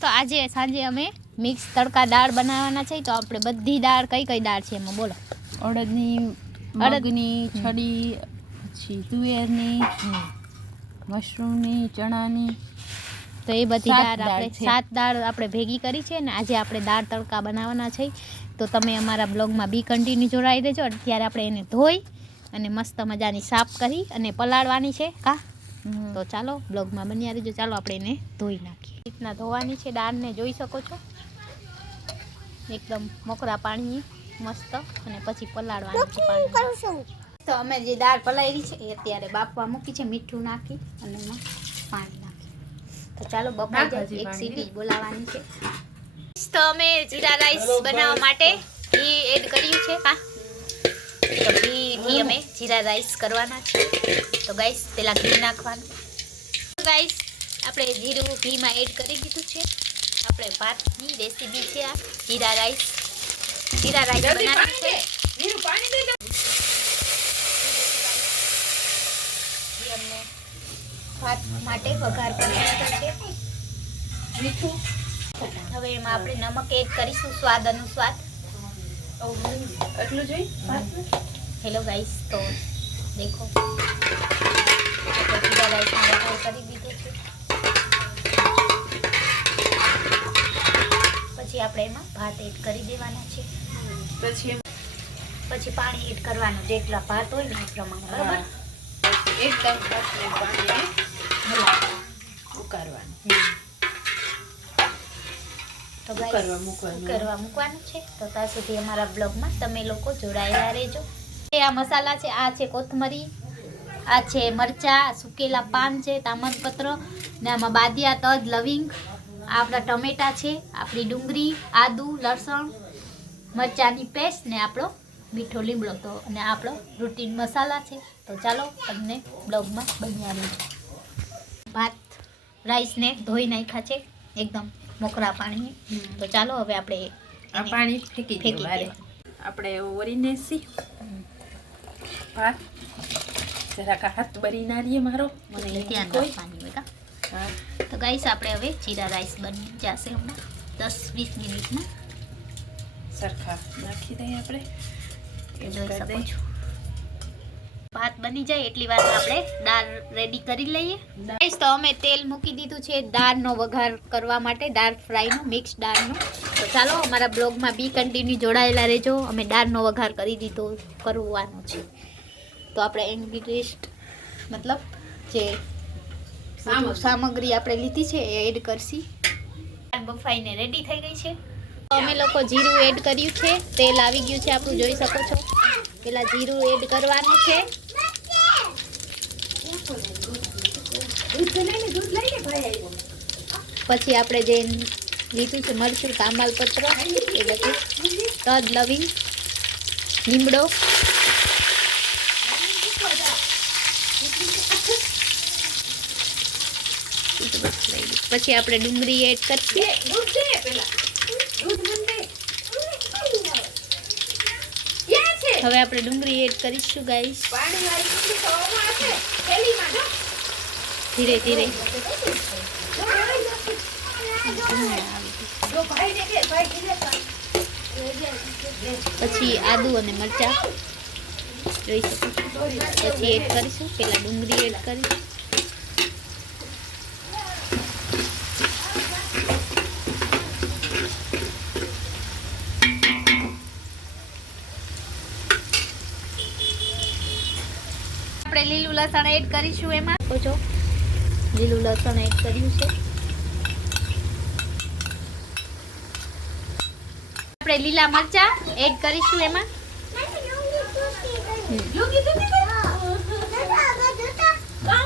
તો આજે સાંજે અમે મિક્સ તડકા દાળ બનાવવાના છે. તો આપણે બધી દાળ કઈ દાળ છે એમાં બોલો? અડદની, મગની, છડી, પછી તુવેરની, મશરૂમની, ચણાની. તો એ બધી દાળ આપણે 7 દાળ આપણે ભેગી કરી છે ને આજે આપણે દાળ તડકા બનાવવાના છે. તો તમે અમારા બ્લોગમાં બી કન્ટિન્યુ જોડાઈ દેજો. અત્યારે આપણે એને ધોઈ અને મસ્ત મજાની સાફ કરી અને પલાળવાની છે કા. તો ચાલો બ્લોગમાં બન્યા રહેજો. ચાલો આપણે એને ધોઈ નાખીએ. રીતના ધોવાની છે દાળને, જોઈ શકો છો એકદમ મોકરા પાણી મસ્ત, અને પછી પલાળવાની છે પાણી. તો અમે જે દાળ પલાળી છે એ અત્યારે બાફવા મૂકી છે, મીઠું નાખી અને એમાં પાણી નાખી. તો ચાલો બફાઈ જાય, એક સીટી બોલાવવાની છે. તો અમે જીરા રાઈસ બનાવવા માટે ઘી એડ કર્યું છે કા. તો ઘીથી અમે જીરા રાઈસ કરવાના છે. તો ગાઈસ પેલા ઘી નાખવાનું. ગાઈસ આપણે જીરું ઘીમાં એડ કરી દીધું છે. આપણે ભાતની રેસીપી છે આ જીરા રાઈસ બનાવવાની છે. અમને ભાત માટે વઘાર કરવાનો છે. મીઠું હવે એમાં આપણે નમક એડ કરીશું સ્વાદ અનુસાર. એટલું જોઈ. હેલો ગાઈસ, તો દેખો જીરા રાઈસમાં વઘાર કરી દીધો છે. પછી આપણે એમાં ભાત એડ કરી દેવાના છે. પછી પાણી એડ કરવાનું, જેટલા ભાત હોય ને એ પ્રમાણે, બરાબર. એકદમ પાણી ઉકાળવાનું. તો કરવા મૂકવાનું છે. તો ત્યાં સુધી અમારા બ્લોગમાં તમે લોકો જોડાયેલા રહેજો. આ મસાલા છે, આ છે કોથમરી, આ છે મરચા, સુકેલા પાન છે, તામરપત્ર, ને આમાં બાદિયા, તજ, લવિંગ, આપણા ટમેટા છે, આપણી ડુંગળી, આદુ, લસણ, મરચાની પેસ્ટ ને આપણો મીઠો લીમડો. તો અને આપણો રૂટીન મસાલા છે. તો ચાલો તમને બ્લોગમાં બન્યા રહેજો. ભાત રાઈસને ધોઈ નાખ્યા છે એકદમ મોકરા પાણી. તો ચાલો હવે આપણે આ પાણી ફેંકી દેવાનું. આપણે ઓરીને સી ભાત જરાક હાથ બરી ના રહીએ મારો, મને ધ્યાન રાખવાની હોય કા. તો ગાઈસ આપણે હવે જીરા રાઈસ બની જશે હમણાં 10-20 મિનિટમાં. સરખા નાખી દઈએ આપણે. જોઈ શકો છો ભાત બની જાય એટલી વાર આપણે દાળ રેડી કરી લઈએ. ગાઈસ તો અમે તેલ મૂકી દીધું છે દાળનો વઘાર કરવા માટે, દાળ ફ્રાયનો, મિક્સ દાળનો. તો ચાલો અમારા બ્લોગમાં બી કન્ટિન્યુ જોડાયેલા રહેજો. અમે દાળનો વઘાર કરી દીધો કરવાનો છે. તો આપણે ઇન્ગ્રેડિયન્ટ મતલબ જે સામગ્રી આપણે લીધી છે એ એડ કરશી. બફાઈને રેડી થઈ ગઈ છે. અમે લોકો જીરું એડ કર્યું છે, તેલ આવી ગયું છે આપણું, જોઈ શકો છો. પેલા જીરું એડ કરવાનું છે. પછી આપણે જે લીધું છે મરચું, તામલપત્ર, એ બધું, તજ, લવિંગ, લીમડો, પછી આપણે ડુંગળી એડ કરશું. હવે આપણે ડુંગળી એડ કરીશું ગાઈસ, ધીરે ધીરે. પછી આદુ અને મરચા જોઈ શકો છો. પછી એડ કરીશું, પેલા ડુંગળી એડ કરીશું. આપણે લીલું લસણ એડ કરીશું એમાં. જો લીલું લસણ એડ કર્યું છે. આપણે લીલા મરચા એડ કરીશું એમાં.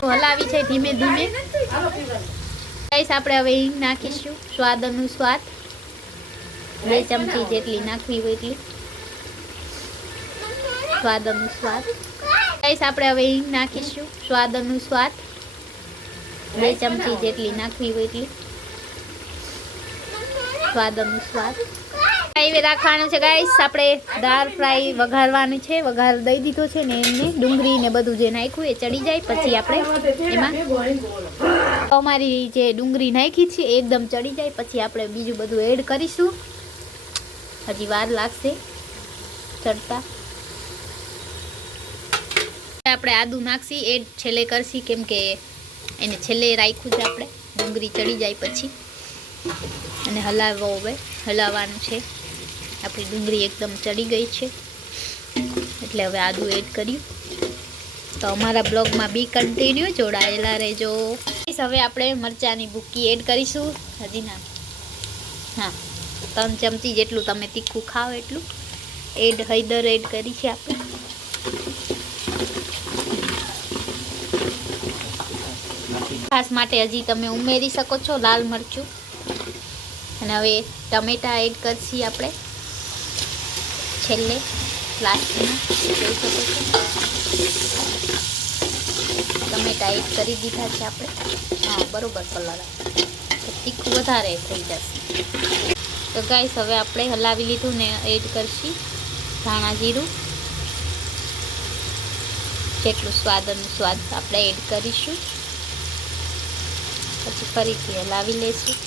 હલાવી છે ધીમે ધીમે. ગાઈસ આપણે હવે હિંગ નાખીશું સ્વાદ અનુસાર, 2 ચમચી જેટલી નાખવી હોય એટલી, સ્વાદ અનુસાર. ગાઈસ આપણે હવે હિંગ નાખીશું સ્વાદ અનુસાર, 2 ચમચી જેટલી નાખવી હોય એટલી, સ્વાદ અનુસાર. ફ્રાય રાખવાનું છે ગાઈસ. આપણે દાળ ફ્રાય વઘારવાનું છે. વઘાર દઈ દીધો છે ને એમને ડુંગળી ને બધું જે નાખ્યું એ ચડી જાય પછી આપણે એમાં અમારી જે ડુંગળી નાખી છે એકદમ ચડી જાય પછી આપણે બીજું બધું એડ કરીશું. હજી વાર લાગશે ચડતા. આપણે આદુ નાખશી એડ છેલ્લે કરશી કેમ કે એને છેલ્લે રાખ્યું છે આપણે ડુંગળી ચડી જાય પછી. અને હલાવવાનું છે. આપણી ડુંગળી એકદમ ચડી ગઈ છે એટલે હવે આદુ એડ કર્યું. તો અમારા બ્લોગમાં બી કન્ટિન્યુ જોડાયેલા રહેજો. હવે આપણે મરચાંની ભૂકી એડ કરીશું. હજી ના, હા 3 ચમચી જેટલું તમે તીખું ખાઓ એટલું હળદર એડ કરી છે આપણે. ખાસ માટે હજી તમે ઉમેરી શકો છો લાલ મરચું. અને હવે ટમેટા એડ કરશી આપણે છેલ્લે લાસ્ટમાં. જોઈ શકો છો ટમેટા એડ કરી દીધા છે આપણે. હા બરોબર કલર તો તીખું વધારે થઈ જશે. તો ગાઈસ હવે આપણે હલાવી લીધું ને એડ કરશી ધાણા જીરું. જેટલું સ્વાદ અનુસ્વાદ આપણે એડ કરીશું. પછી ફરીથી હલાવી લઈશું.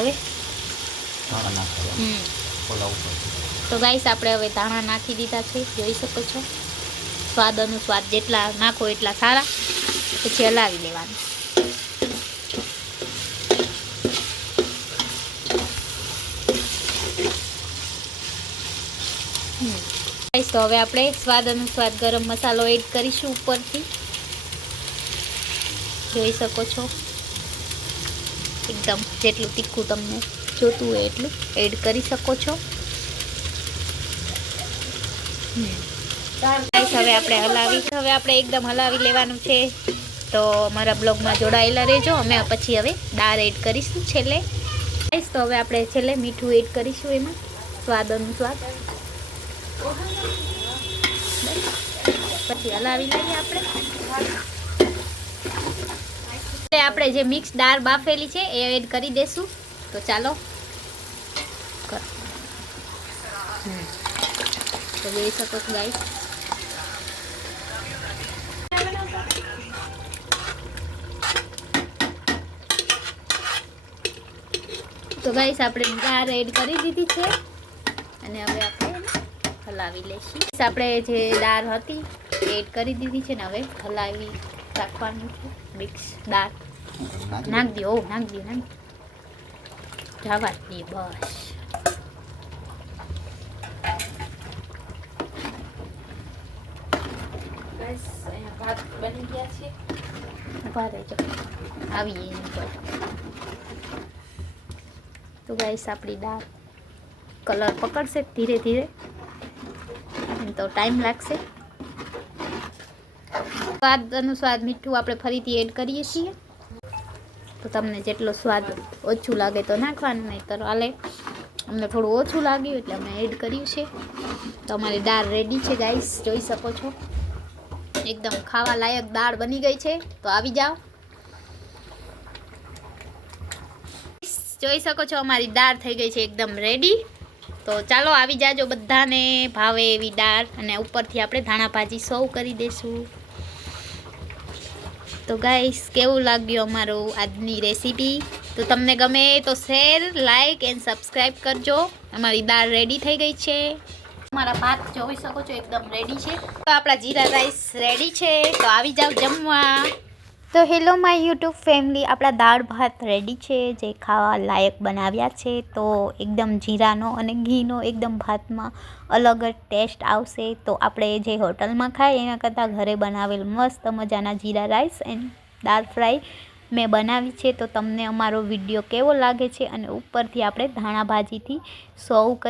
હવે તો ગાઈસ આપણે હવે ધાણા નાખી દીધા છે. જોઈ શકો છો સ્વાદ અનુસ્વાદ જેટલા નાખો એટલા સારા. પછી હલાવી લેવાનું. ગાઈસ તો હવે આપણે સ્વાદ અનુસ્વાદ ગરમ મસાલો એડ કરીશું ઉપરથી. જોઈ શકો છો એકદમ જેટલું તીખું તમને જોતું હોય એટલું એડ કરી શકો છો. હવે આપણે એકદમ હલાવી લેવાનું છે. તો અમારા બ્લોગમાં જોડાયેલા રહેજો. અમે પછી હવે દાળ એડ કરીશું છેલ્લે. તો હવે આપણે છેલ્લે મીઠું એડ કરીશું એમાં સ્વાદ અનુસ્વાદ. પછી હલાવી લઈએ આપણે જે મિક્સ દાળ બાફેલી છે એ એડ કરી દેશું. તો ચાલો તો જોઈ શકો છો ગાઈસ. તો ગાઈસ આપણે દાળ એડ કરી દીધી છે અને હવે આપણે હલાવી લઈશું. આપણે જે દાળ હતી એડ કરી દીધી છે ને હવે હલાવી રાખવાનું છે. મિક્સ દાળ નાખ દો જવા દે બસ. ભાત બની ગયા છે. ઉભા રહેજો આવીએ એની પર. તો ગાઈસ આપણી દાળ કલર પકડશે ધીરે ધીરે એમ તો ટાઈમ લાગશે. સ્વાદ અનુસ્વાદ મીઠું આપણે ફરીથી એડ કરીએ છીએ. તો તમને જેટલો સ્વાદ ઓછું લાગે તો નાખવાનું, નહીં તો હાલે. અમને થોડું ઓછું લાગ્યું એટલે અમે એડ કર્યું છે. તો અમારી દાળ રેડી છે ગાઈસ. જોઈ શકો છો એકદમ ખાવા લાયક દાળ બની ગઈ છે. તો આવી જાઓ. જોઈ શકો છો અમારી દાળ થઈ ગઈ છે એકદમ રેડી. તો ચાલો આવી જાજો બધાને ભાવે એવી દાળ. અને ઉપરથી આપણે ધાણા ભાજી સર્વ કરી દઈશું. તો ગાઈસ કેવું લાગ્યું અમારું આજની રેસીપી? તો તમને ગમે તો શેર, લાઈક એન્ડ સબસ્ક્રાઈબ કરજો. અમારી દાળ રેડી થઈ ગઈ છે. અમારા ભાત જોઈ શકો છો એકદમ રેડી છે. તો આપણા જીરા રાઈસ રેડી છે. તો આવી જાઓ જમવા. તો હેલો માય યુટ્યુબ ફેમિલી, આપણા દાળ ભાત રેડી છે જે ખાવા લાયક બનાવ્યા છે. તો એકદમ જીરાનો અને ઘીનો એકદમ ભાતમાં અલગ જ ટેસ્ટ આવશે. તો આપણે જે હોટલમાં ખાઈએ એના કરતાં ઘરે બનાવેલ મસ્ત મજાના જીરા રાઈસ એન્ડ દાળ ફ્રાય મેં બનાવી છે. તો તમને અમારો વિડીયો કેવો લાગે છે અને ઉપરથી આપણે ધાણા ભાજીથી સર્વ કરી